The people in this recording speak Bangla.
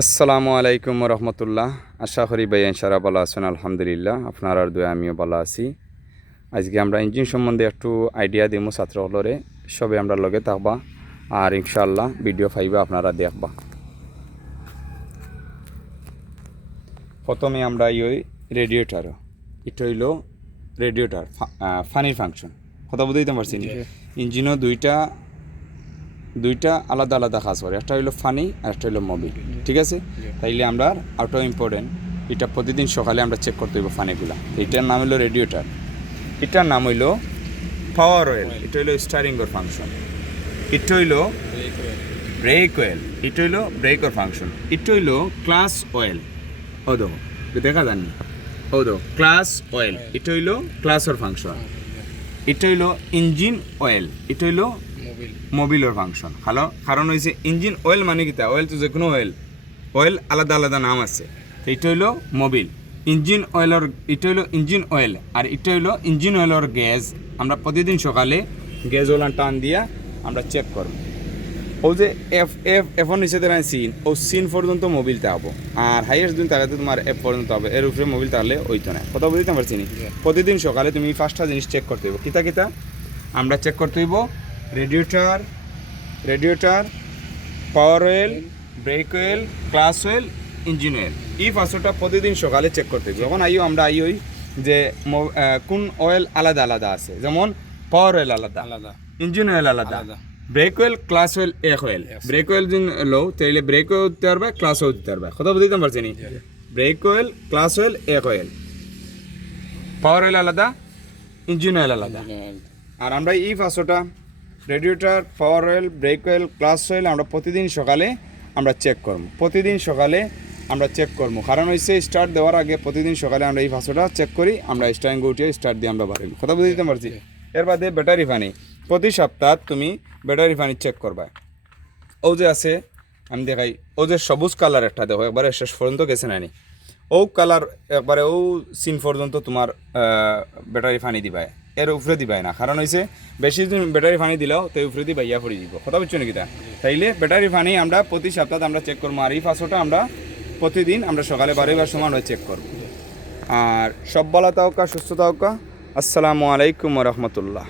আসসালামু আলাইকুম রহমতুল্লাহ। আশা করি ভাই ইনশাআল্লাহ ভালো আছেন। আলহামদুলিল্লাহ আপনার আর দয়া আমিও ভালো আছি। আজকে আমরা ইঞ্জিন সম্বন্ধে একটু আইডিয়া দিব ছাত্রসকলরে, সবে আমরা লগে থাকবা আর ইনশাআল্লাহ ভিডিও পাইবা আপনারা দেখবা। প্রথমে আমরা এই রেডিয়েটার, এটা হইল রেডিয়েটার ফানির ফাংশন, কথা বুঝতে পারছি। ইঞ্জিনও দুইটা আলাদা আলাদা কাজ করে, একটা হইলো ফানি আর একটা হইলো মোবিল, ঠিক আছে। তাইলে আমরা আউট ইম্পর্টেন্ট, এটা প্রতিদিন সকালে আমরা চেক করতে হইব ফানিগুলা। এটার নাম হইলো রেডিয়েটার, এটার নাম হইলো পাওয়ার অয়েল, এটা হইলো স্টারিংয়ের ফাংশন, এটা হইলো ব্রেক অয়েল, এটা হইলো ব্রেকর ফাংশন, এটা হইলো ক্লাস অয়েল। ও দো দেখা যাননি, ও দো ক্লাস অয়েল, এটা হইলো ক্লাসের ফাংশন। এটা হইলো ইঞ্জিন অয়েল, এটা হইলো মোবিলের ফাংশন। হ্যালো, কারণ হয়েছে ইঞ্জিন অয়েল মানে কি, অয়েল তো যে কোনো অয়েল আলাদা আলাদা নাম আছে। এটা হইলো মোবিল। ইঞ্জিন অয়েলের, এটা হইলো ইঞ্জিন অয়েল, আর এটা হইলো ইঞ্জিন অয়েলের গ্যাস। আমরা প্রতিদিন সকালে গ্যাস ওলান টান দিয়া আমরা চেক করব। ও যে এফ নিচে দেয় সিন, ও সিন পর্যন্ত মোবিল থাকবো, আর হাইয়েস্ট দিন থাকাতে তোমার এফ পর্যন্ত হবে। এর উপরে মোবিল থাকলে ওইতো না, কথা বুঝতে পারছি নি। প্রতিদিন সকালে তুমি পাঁচটা জিনিস চেক করতে হইব। কিতা আমরা চেক করতে হইব? রেডিয়েটার, পাওয়ার oil, break oil, class oil, engine oil. এই পাঁচটা প্রতিদিন সকালে চেক করতে হবে। যখন আমরা আইই যে কোন অয়েল আলাদা আলাদা আছে, যেমন পাওয়ার অয়েল আলাদা, ইঞ্জিন অয়েল আলাদা, ব্রেক অয়েল, ক্লাস অয়েল এক অয়েল। ব্রেক অয়েল যদি লো তাইলে ব্রেক অয়েল দিতে পারবে, ক্লাস অয়েল দিতে পারবে, কথা বুঝতে পারছি নি। ব্রেক অয়েল, ক্লাস অয়েল এক অয়েল, পাওয়ার অয়েল আলাদা, ইঞ্জিন অয়েল আলাদা। আর আমরা এই পাঁচটা রেডিয়েটার, পাওয়ার oil, break oil, class oil আমরা প্রতিদিন সকালে আমরা চেক করবো। প্রতিদিন সকালে আমরা চেক করবো, কারণ হচ্ছে স্টার্ট দেওয়ার আগে প্রতিদিন সকালে আমরা এই পাঁচটা চেক করি। আমরা স্টার্টিং উঠিয়ে স্টার্ট দিয়ে আমরা বাড়ি, কথা বুঝতে পারছি। এর বাদে ব্যাটারি পানি, প্রতি সপ্তাহ তুমি ব্যাটারি পানি চেক করবা। ও যে আছে আমি দেখাই, ও যে সবুজ কালার একটা দেখো, একবারে শেষ পর্যন্ত গেছে নানি, ও কালার একবারে ও সিন পর্যন্ত তোমার ব্যাটারি পানি দিবাই, এর উপরে দিবাই না। কারণ হয়েছে বেশি দিন ব্যাটারি পানি দিলেও তো উপরে দিয়ে বাইয়া পড়ে দিব, কথা বুঝছো নাকি? তাইলে ব্যাটারি পানি আমরা প্রতি সপ্তাহে আমরা চেক করবো। আর এই পাঁচটা আমরা প্রতিদিন আমরা সকালে বাড়িবার সময় আমরা চেক করবো। আর সব ভালো থাকা, সুস্থ থাকা। আসসালামু আলাইকুম রহমতুল্লাহ।